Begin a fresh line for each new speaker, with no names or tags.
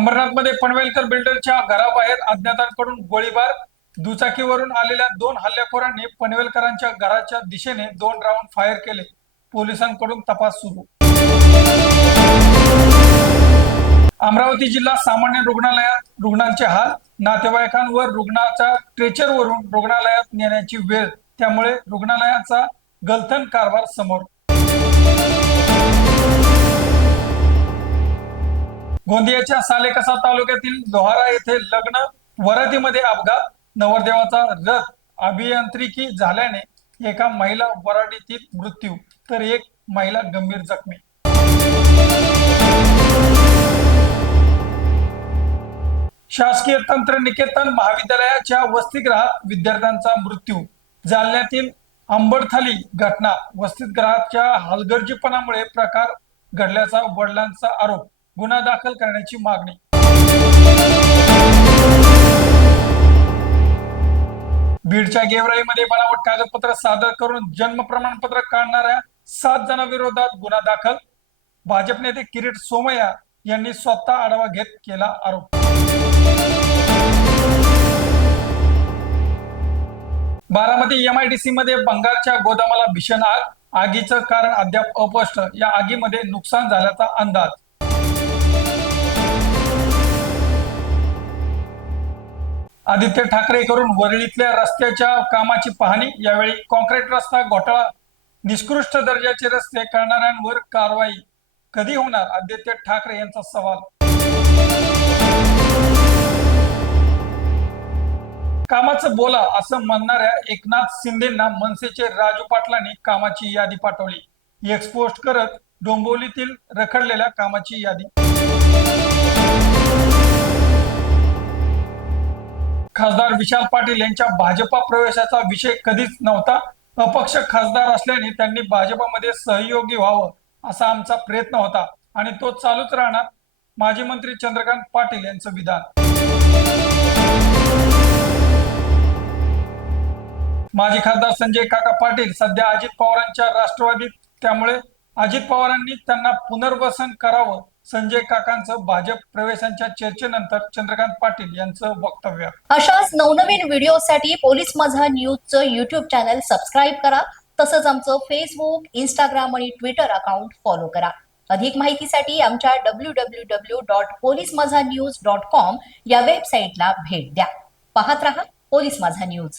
मध्ये पनवेलकर बिल्डरच्या घराबाहेर अज्ञातांकडून गोळीबार. दुचाकीवरून आलेल्या दोन हल्लेखोरांनी पनवेलकरांच्या घराच्या दिशेने दोन राऊंड फायर केले. पोलिसांकडून तपास सुरू. अमरावती जिल्हा सामान्य रुग्णालयात रुग्णांचे हाल. नातेवाईकांवर रुग्णाच्या ट्रेचरवरून रुग्णालयात नेण्याची वेळ. त्यामुळे रुग्णालयाचा गलथन कारभार समोर. गोंदियाच्या सालेकसा तालुक्यातील लोहारा येथे लग्न वरदीमध्ये अपघात नवरदेवाचा रथ अभियांत्रिकी झाल्याने एका महिला वराडीतील मृत्यू तर एक महिला गंभीर जखमी. शासकीय तंत्र निकेतन महाविद्यालयाच्या वसतिगृहात विद्यार्थ्यांचा मृत्यू. जालन्यातील अंबडथाली घटना वसतिगृहाच्या हलगर्जीपणामुळे प्रकार घडल्याचा वडिलांचा आरोप. गुन्हा दाखल करण्याची मागणी. बीडच्या गेवराईमध्ये बनावट कागदपत्र सादर करून जन्म प्रमाणपत्र काढणाऱ्या सात जणांविरोधात गुन्हा दाखल. भाजप नेते किरीट सोमय्या यांनी स्वतः आढावा घेत केला आरोप. बारामती एम आयडीसी मध्ये बंगालच्या गोदामाला भीषण आग. आगीचं कारण अद्याप अस्पष्ट. या आगीमध्ये नुकसान झाल्याचा अंदाज. आदित्य ठाकरे करून वरळीतल्या रस्त्याच्या कामाची पाहणी. यावेळी कॉन्क्रीट रस्ता घोटाळा. निष्कृष्ट दर्जाचे रस्ते करणाऱ्यांवर कारवाई. कधी होणार? आदित्य ठाकरे यांचा सवाल. कामाचं बोला असं म्हणणाऱ्या एकनाथ शिंदेना मनसेचे राजू पाटलांनी कामाची यादी पाठवली. एक्सपोस्ट करत डोंबिवलीतील रखडलेल्या कामाची यादी. विशाल पाटील यांच्या भाजपा प्रवेशाचा विषय कधीच नव्हता. अपक्ष खासदार असल्याने त्यांनी भाजपामध्ये सहयोगी व्हावं असा आमचा प्रयत्न होता आणि तो चालूच राहणार. माजी मंत्री चंद्रकांत पाटील यांचं विधान. माजी खासदार संजय काका पाटील सध्या अजित पवारांच्या राष्ट्रवादीत. त्यामुळे अजित पवारांनी त्यांना पुनर्वसन करावं. संजय काकांचं भाजप प्रवेशांच्या चर्चेनंतर चंद्रकांत पाटील यांचं वक्तव्य.
अशाच नवनवीन व्हिडिओसाठी पोलीस माझा न्यूजचं युट्यूब चॅनल सबस्क्राईब करा. तसंच आमचं फेसबुक इंस्टाग्राम आणि ट्विटर अकाउंट फॉलो करा. अधिक माहितीसाठी आमच्या W W W dot police Majha news dot com या वेबसाईटला भेट द्या. पाहत रहा पोलीस माझा न्यूज.